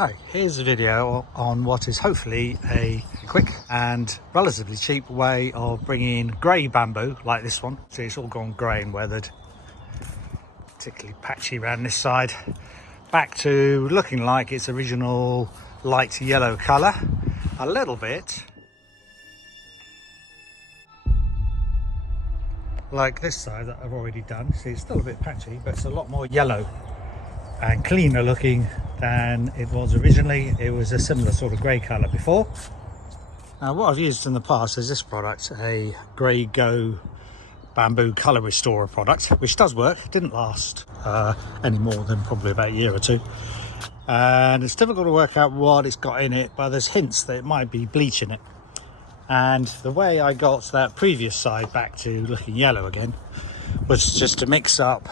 Hi, here's a video on what is hopefully a quick and relatively cheap way of bringing grey bamboo, like this one. See, it's all gone grey and weathered, particularly patchy around this side, back to looking like its original light yellow colour. A little bit like this side that I've already done. See, it's still a bit patchy, but it's a lot more yellow and cleaner looking than it was originally. It was a similar sort of grey colour before. Now, what I've used in the past is this product, a Grey Go bamboo colour restorer product, which does work. It didn't last any more than probably about a year or two, and it's difficult to work out what it's got in it, but there's hints that it might be bleach in it. And the way I got that previous side back to looking yellow again was just to mix up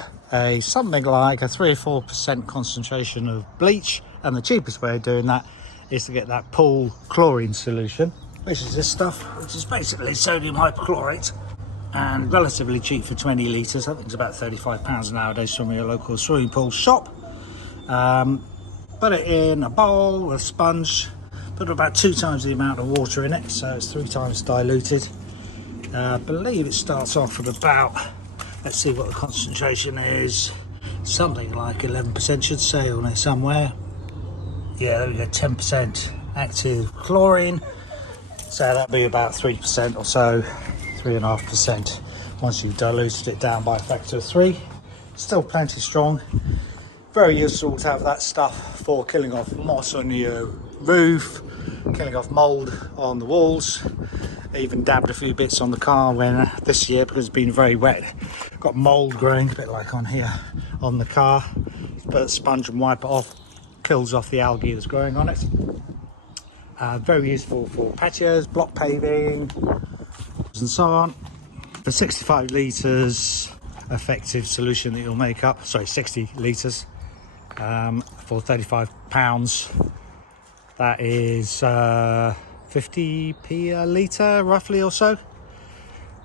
something like a 3 or 4% concentration of bleach, and the cheapest way of doing that is to get that pool chlorine solution, which is this stuff, which is basically sodium hypochlorite, and relatively cheap for 20 litres. I think it's about £35 nowadays from your local swimming pool shop. Put it in a bowl with a sponge, put about 2 times the amount of water in it, so it's 3 times diluted. I believe it starts off at about, let's see what the concentration is, something like 11% should say on it somewhere. Yeah, there we go, 10% active chlorine, so that'll be about 3% or so, 3.5% once you've diluted it down by a factor of 3. Still plenty strong. Very useful to have that stuff for killing off moss on your roof, killing off mould on the walls. Even dabbed a few bits on the car when this year, because it's been very wet, got mould growing a bit like on here on the car. Put a sponge and wipe it off, kills off the algae that's growing on it. Very useful for patios, block paving and so on. For 65 litres effective solution that you'll make up, sorry, 60 litres for £35, that is 50p a litre roughly or so,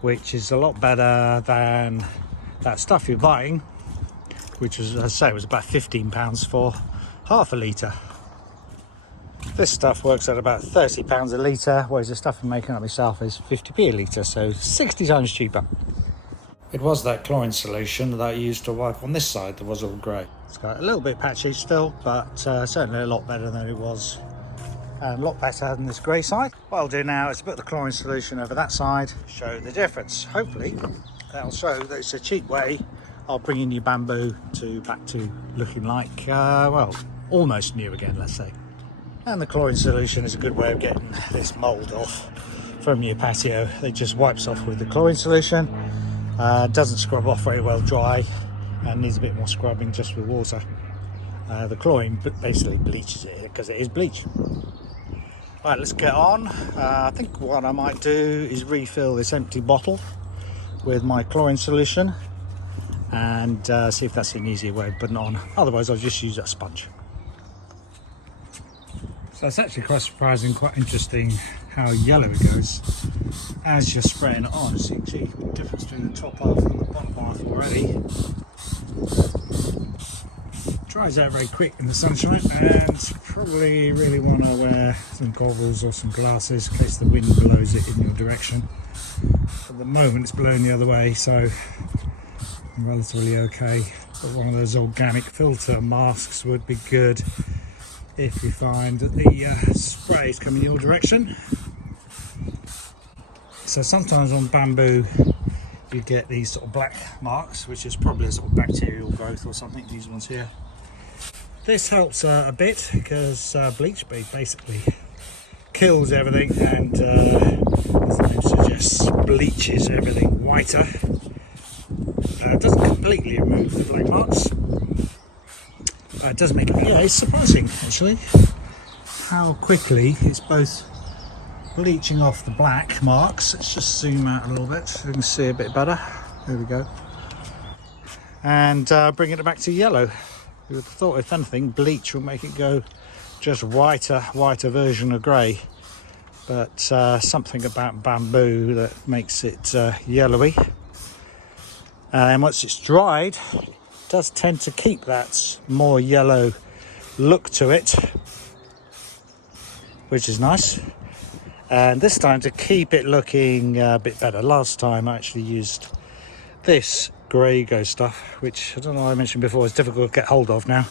which is a lot better than that stuff you're buying, which was, as I say, was about £15 for half a litre. This stuff works at about £30 a litre, whereas the stuff I'm making up myself is 50p a litre, so 60 times cheaper. It was that chlorine solution that I used to wipe on this side that was all grey. It's got a little bit patchy still, but certainly a lot better than it was, and a lot better than this grey side. What I'll do now is put the chlorine solution over that side, show the difference. Hopefully that'll show that it's a cheap way of bringing your bamboo back to looking like, well, almost new again, let's say. And the chlorine solution is a good way of getting this mould off from your patio. It just wipes off with the chlorine solution. Doesn't scrub off very well dry, and needs a bit more scrubbing just with water. The chlorine basically bleaches it because it is bleach. Right, let's get on. I think what I might do is refill this empty bottle with my chlorine solution and see if that's an easier way of putting it on. Otherwise I'll just use a sponge. So it's actually quite surprising, quite interesting how yellow it goes as you're spraying it on. See, gee, big difference between the top half and the bottom half already. Dries out very quick in the sunshine, and probably really want to wear some goggles or some glasses in case the wind blows it in your direction. At the moment it's blowing the other way, so I'm relatively okay, but one of those organic filter masks would be good if you find that the spray is coming your direction. So sometimes on bamboo you get these sort of black marks, which is probably a sort of bacterial growth or something, these ones here. This helps a bit because bleach basically kills everything, and as the name suggests, bleaches everything whiter. It doesn't completely remove the black marks. It does make it, yeah, it's surprising actually how quickly it's both bleaching off the black marks. Let's just zoom out a little bit so you can see a bit better. There we go. And bringing it back to yellow. You would have thought, if anything, bleach will make it go just whiter version of grey, but something about bamboo that makes it yellowy. And once it's dried, it does tend to keep that more yellow look to it, which is nice. And this time, to keep it looking a bit better, last time I actually used this grey go stuff, which I don't know, I mentioned before, is difficult to get hold of now.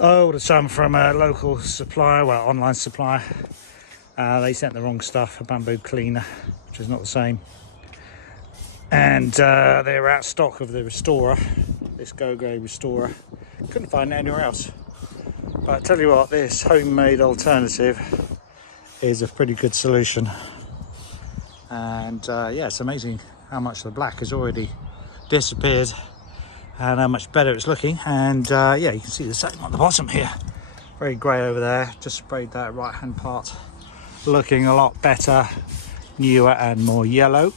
Oh, ordered some from a local supplier, well, online supplier. They sent the wrong stuff, a bamboo cleaner, which is not the same. And they were out of stock of the restorer, this Go Grey restorer. Couldn't find it anywhere else. But I tell you what, this homemade alternative is a pretty good solution. And yeah, it's amazing how much the black has already disappeared and how much better it's looking. And yeah, you can see the same on the bottom here. Very grey over there. Just sprayed that right hand part. Looking a lot better, newer and more yellow.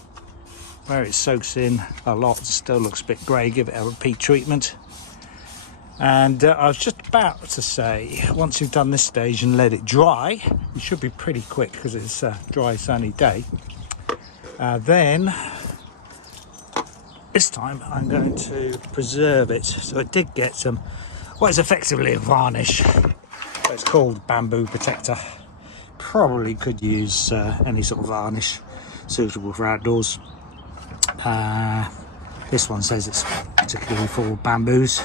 Where it soaks in a lot, still looks a bit grey. Give it a repeat treatment. And I was just about to say, once you've done this stage and let it dry, it should be pretty quick because it's a dry sunny day. Then this time I'm going to preserve it. So it did get some, what is effectively a varnish. It's called bamboo protector. Probably could use any sort of varnish suitable for outdoors. This one says it's particularly for bamboos.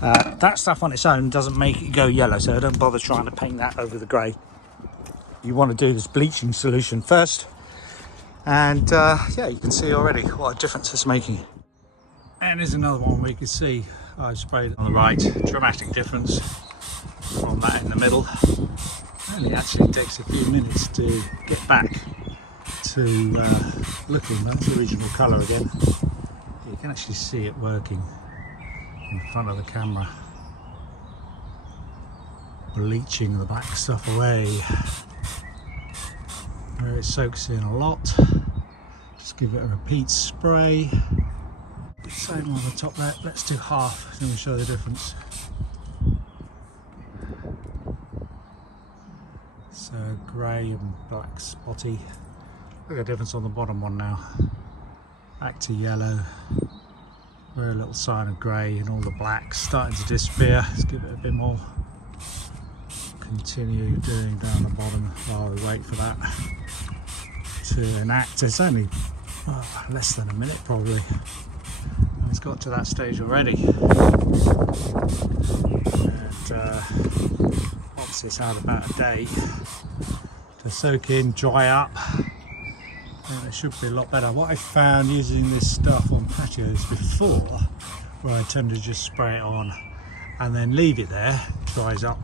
That stuff on its own doesn't make it go yellow, so don't bother trying to paint that over the grey. You want to do this bleaching solution first, and yeah, you can see already what a difference it's making. And here's another one where you can see I've sprayed on the right, dramatic difference from that in the middle. It only actually takes a few minutes to get back to looking like the original colour again. You can actually see it working in front of the camera, bleaching the black stuff away where it soaks in a lot. Just give it a repeat spray. Same on the top there. Let's do half, then we'll show the difference. So grey and black spotty. Look at the difference on the bottom one now. Back to yellow. Very little sign of grey, and all the black starting to disappear. Let's give it a bit more. Continue doing down the bottom while we wait for that to enact. It's only less than a minute probably. And it's got to that stage already. And once it's had about a day to soak in, dry up, then it should be a lot better. What I found using this stuff on patios before, where I tend to just spray it on and then leave it there, dries up,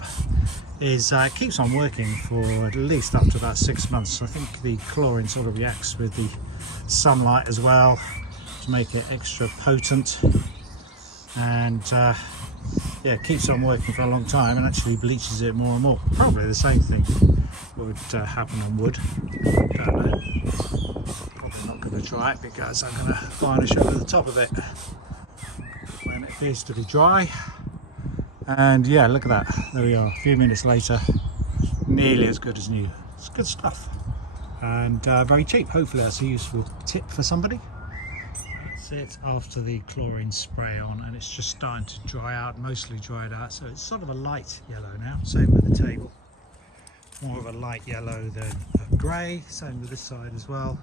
is it keeps on working for at least up to about 6 months. I think the chlorine sort of reacts with the sunlight as well to make it extra potent, and yeah, it keeps on working for a long time and actually bleaches it more and more. Probably the same thing would happen on wood. Don't know. Probably not going to try it because I'm going to varnish over the top of it when it appears to be dry. And yeah, look at that, there we are, a few minutes later, nearly as good as new. It's good stuff, and very cheap. Hopefully that's a useful tip for somebody. That's it after the chlorine spray on, and it's just starting to dry out, mostly dried out, so it's sort of a light yellow now. Same with the table, more of a light yellow than a grey. Same with this side as well.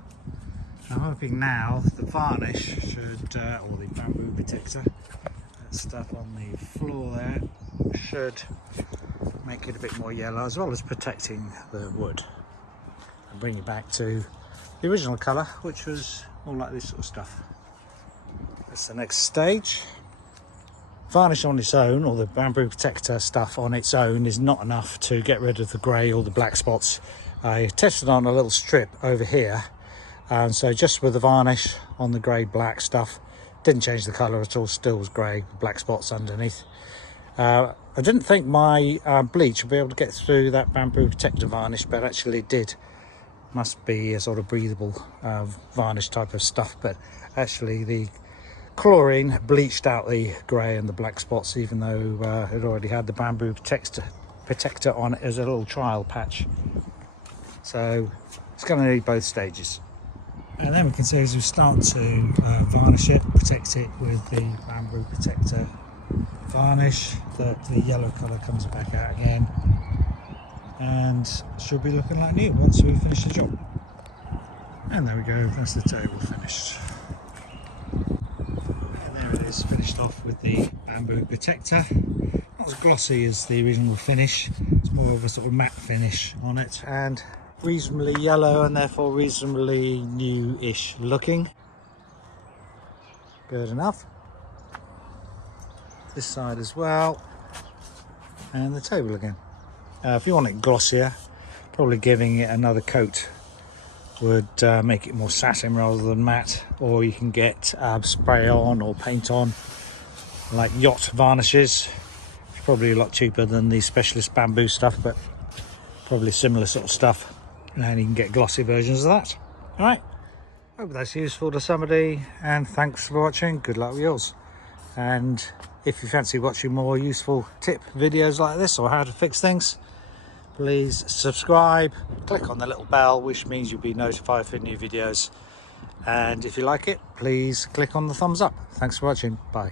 I'm hoping now the varnish should, or the bamboo protector, stuff on the floor there, should make it a bit more yellow, as well as protecting the wood and bring it back to the original colour, which was all like this sort of stuff. That's the next stage. Varnish on its own, or the bamboo protector stuff on its own, is not enough to get rid of the grey or the black spots. I tested on a little strip over here, and so just with the varnish on the grey black stuff, didn't change the colour at all, still was grey, black spots underneath. I didn't think my bleach would be able to get through that bamboo protector varnish, but actually it did. Must be a sort of breathable varnish type of stuff, but actually the chlorine bleached out the grey and the black spots, even though it already had the bamboo protector on it as a little trial patch. So it's going to need both stages. And then we can see as we start to varnish it, protect it with the bamboo protector varnish, that the yellow colour comes back out again. and should be looking like new once we finish the job. And there we go, that's the table finished. And there it is, finished off with the bamboo protector. Not as glossy as the original finish, it's more of a sort of matte finish on it, and reasonably yellow and therefore reasonably new-ish looking. Good enough. This side as well, and the table again. If you want it glossier, probably giving it another coat would make it more satin rather than matte, or you can get spray on or paint on like yacht varnishes. It's probably a lot cheaper than the specialist bamboo stuff, but probably similar sort of stuff, and you can get glossy versions of that. All right, hope that's useful to somebody, and thanks for watching. Good luck with yours. And if you fancy watching more useful tip videos like this or how to fix things, please subscribe, click on the little bell, which means you'll be notified for new videos. And if you like it, please click on the thumbs up. Thanks for watching. Bye.